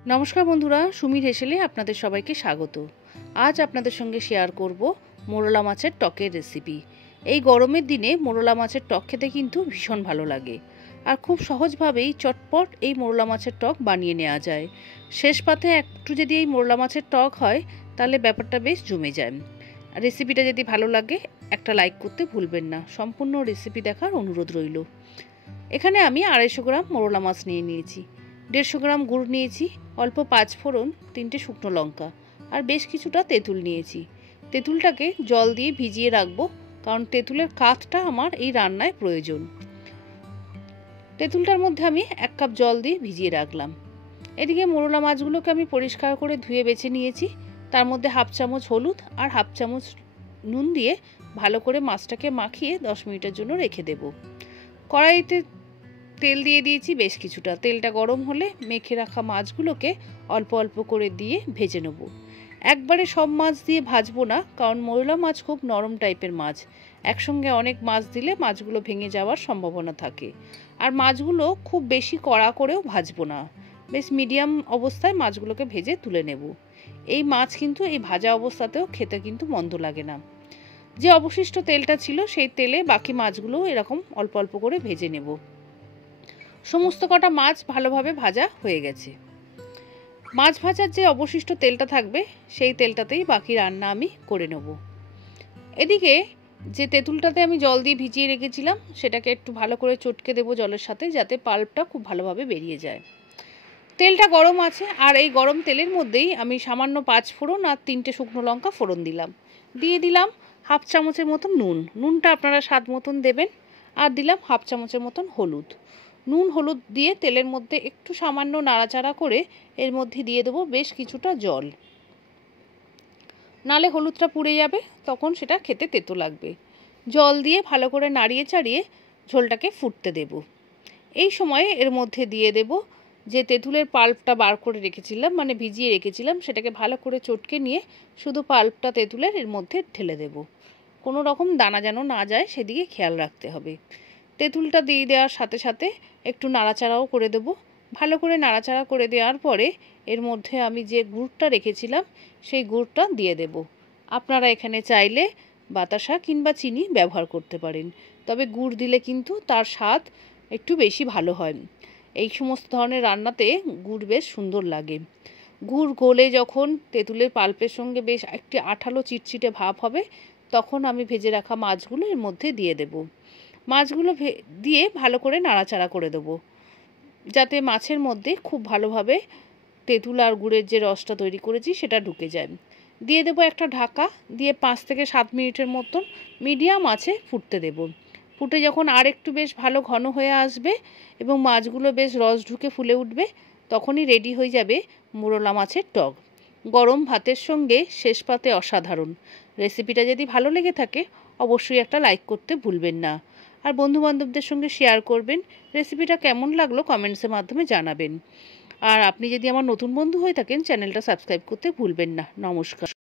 নমস্কার বন্ধুরা, সুমির হেসেলে আপনাদের সবাইকে স্বাগত। আজ আপনাদের সঙ্গে শেয়ার করব মোরলা মাছের টকের রেসিপি। এই গরমের দিনে মোরলা মাছের টক খেতে কিন্তু ভীষণ ভালো লাগে, আর খুব সহজভাবেই চটপট এই মোরলা মাছের টক বানিয়ে নেওয়া যায়। শেষ পাতে একটু যদি এই মোরলা মাছের টক হয় তাহলে ব্যাপারটা বেশ জমে যায়। রেসিপিটা যদি ভালো লাগে একটা লাইক করতে ভুলবেন না। সম্পূর্ণ রেসিপি দেখার অনুরোধ রইল। এখানে আমি 250 গ্রাম মোরলা মাছ নিয়ে নিয়েছি, 150 গ্রাম গুড় নিয়েছি, অল্প 5 ফোড়ন, 3টে শুকনো লঙ্কা আর বেশ কিছুটা তেঁতুল নিয়েছি। তেঁতুলটাকে জল দিয়ে ভিজিয়ে রাখবো, কারণ তেঁতুলের কাঠটা আমার এই রান্নায় প্রয়োজন। তেঁতুলটার মধ্যে আমি 1 কাপ জল দিয়ে ভিজিয়ে রাখলাম। এদিকে মোরলা মাছগুলোকে আমি পরিষ্কার করে ধুয়ে বেছে নিয়েছি। তার মধ্যে 1/2 চামচ হলুদ আর 1/2 চামচ নুন দিয়ে ভালো করে মাছটাকে মাখিয়ে 10 মিনিটের জন্য রেখে দেব। কড়াইতে তেল দিয়ে দিয়েছি বেশ কিছুটা। তেলটা গরম হলে মেখে রাখা মাছগুলোকে অল্প অল্প করে দিয়ে ভেজে নেব। একবারে সব মাছ দিয়ে ভাজবো না, কারণ মোরলা মাছ খুব নরম টাইপের মাছ। একসঙ্গে অনেক মাছ দিলে মাছগুলো ভেঙে যাওয়ার সম্ভাবনা থাকে। আর মাছগুলো খুব বেশি কড়া করেও ভাজবো না, বেশ মিডিয়াম অবস্থায় মাছগুলোকে ভেজে তুলে নেব। এই মাছ কিন্তু এই ভাজা অবস্থাতেও খেতে কিন্তু মন্দ লাগে না। যে অবশিষ্ট তেলটা ছিল সেই তেলে বাকি মাছগুলো এরকম অল্প অল্প করে ভেজে নেব। সমস্ত কটা মাছ ভালোভাবে ভাজা হয়ে গেছে। মাছ ভাজার যে অবশিষ্ট তেলটা থাকবে সেই তেলটাতেই বাকি রান্না আমি করে নেব। এদিকে যে তেঁতুলটাতে আমি জল দিয়ে ভিজিয়ে রেখেছিলাম সেটাকে একটু ভালো করে চটকে দেবো জলের সাথে, যাতে পাল্পটা খুব ভালোভাবে বেরিয়ে যায়। তেলটা গরম আছে, আর এই গরম তেলের মধ্যেই আমি সামান্য 5 ফোড়ন আর 3টে শুকনো লঙ্কা ফোড়ন দিলাম। দিয়ে দিলাম 1/2 চামচের মতন নুন, নুনটা আপনারা স্বাদ মতন দেবেন। আর দিলাম 1/2 চামচের মতন হলুদ। নুন হলুদ দিয়ে তেলের মধ্যে একটু সামান্য নাড়াচাড়া করে এর মধ্যে দিয়ে দেবো বেশ কিছুটা জল, নালে হলুদটা পুড়ে যাবে, তখন সেটা খেতে তেতো লাগবে। জল দিয়ে ভালো করে নাড়িয়ে চাড়িয়ে ঝোলটাকে ফুটতে দেব। এই সময়ে এর মধ্যে দিয়ে দেব যে তেঁতুলের পাল্পটা বার করে রেখেছিলাম, মানে ভিজিয়ে রেখেছিলাম, সেটাকে ভালো করে চটকে নিয়ে শুধু পাল্পটা তেঁতুলের এর মধ্যে ঢেলে দেব। কোনো রকম দানা যেন না যায় সেদিকে খেয়াল রাখতে হবে। তেঁতুলটা দিয়ে দেওয়ার সাথে সাথে একটু নাড়াচাড়াও করে দেব। ভালো করে নাড়াচাড়া করে দেওয়ার পরে এর মধ্যে আমি যে গুড়টা রেখেছিলাম সেই গুড়টা দিয়ে দেব। আপনারা এখানে চাইলে বাতাসা কিংবা চিনি ব্যবহার করতে পারেন, তবে গুড় দিলে কিন্তু তার স্বাদ একটু বেশি ভালো হয়। এই সমস্ত ধরনের রান্নাতে গুড় বেশ সুন্দর লাগে। গুড় গলে যখন তেঁতুলের পাল্পের সঙ্গে বেশ একটি আঠালো চিটচিটে ভাব হবে, তখন আমি ভেজে রাখা মাছগুলো এর মধ্যে দিয়ে দেব। মাছগুলো দিয়ে ভালো করে নাড়াচাড়া করে দেবো, যাতে মাছের মধ্যে খুব ভালোভাবে তেঁতুল আর গুড়ের যে রসটা তৈরি করেছি সেটা ঢুকে যায়। দিয়ে দেবো একটা ঢাকা, দিয়ে 5 থেকে 7 মিনিটের মতন মিডিয়াম আঁচে ফুটতে দেব। ফুটে যখন আর একটু বেশ ভালো ঘন হয়ে আসবে এবং মাছগুলো বেশ রস ঢুকে ফুলে উঠবে, তখনই রেডি হয়ে যাবে মোরলা মাছের টক। গরম ভাতের সঙ্গে শেষ পাতে অসাধারণ। রেসিপিটা যদি ভালো লেগে থাকে অবশ্যই একটা লাইক করতে ভুলবেন না, আর বন্ধুবান্ধবদের সঙ্গে শেয়ার করবেন। রেসিপিটা কেমন লাগলো কমেন্টসের মাধ্যমে জানাবেন। আর আপনি যদি আমার নতুন বন্ধু হয়ে থাকেন চ্যানেলটা সাবস্ক্রাইব করতে ভুলবেন না। নমস্কার।